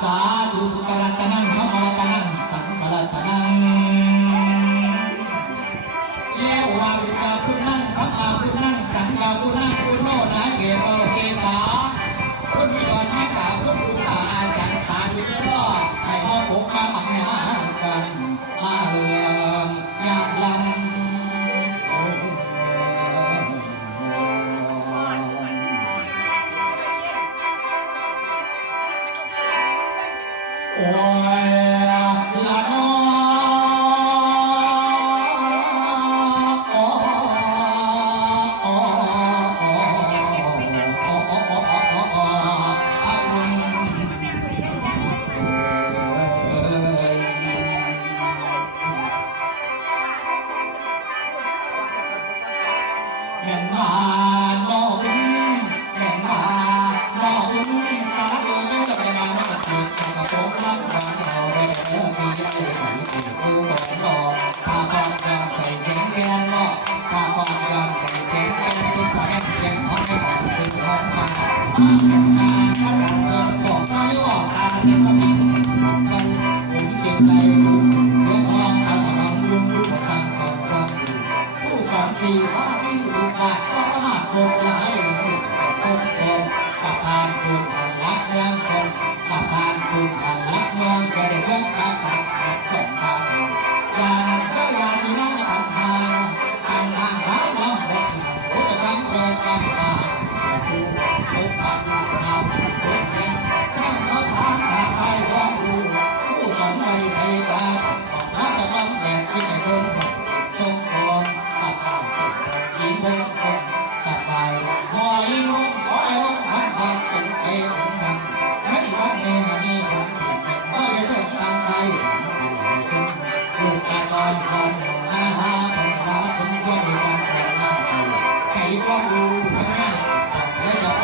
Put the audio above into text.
สาธุพุทธรัตนังธรรมรัตนังสังฆรัตนังเยวาวิกาพุทธังธรรมาพุทธังสังฆพุทธังพุทโนนาเกโตเกสาพุทธิวันมะกาพุทธุตาอาจารย์สาธุเจ้าให้พ่อปกมาบังให้มากันมาเรืองยามลำโอ้ยละน้อแม่นมาน้องแม่นมาน้องสาธุเด้อไปมาน้องสิกระโปรงน้ำหวานเอาได้เด้อสิจะได้ไหนกูกูบอกน้องถ้าพร้อมจะใส่เสียงแกนน้องถ้าพร้อมจะใส่เสียงแกนที่ใส่เสียงของไม่ของที่ของมาเป็นตาข้างหลังเงินบอกน้อยว่าตาเป็นสมิงมันผมเก็บใจรู้เรียนห้องเอาน้องลุงรู้สั่งสอนความผู้สอนสี่ว่าที่รู้ว่าก็มหาโกหลายคนกับพานคุณอันรักเมืองคนกับพานคุณอันรักเมืองก็ได้เรื่องการตัดขาดของทางอย่างก็ยาสีน้ำทำทางทำทางร้ายน้ำบ่ถึงผู้กำเริญความตายสู้ทุกปัญหาทำทุกอย่างข้างเขาทางหาใครความรู้ผู้สอนไม่ไทยตาของพระกำลังแบบที่ในคนทรงครองกับผ่านอีกคนกับไปหอยนุ่มหอยนุ่มหันมาสุดเองมันไม่วัดเองนี่ผมไม่เลือกสร้างใจลูกตาตอนคอนอาหารเป็นราสมควรในการแต่งงานใครก็รู้ว่าต้องได้รับ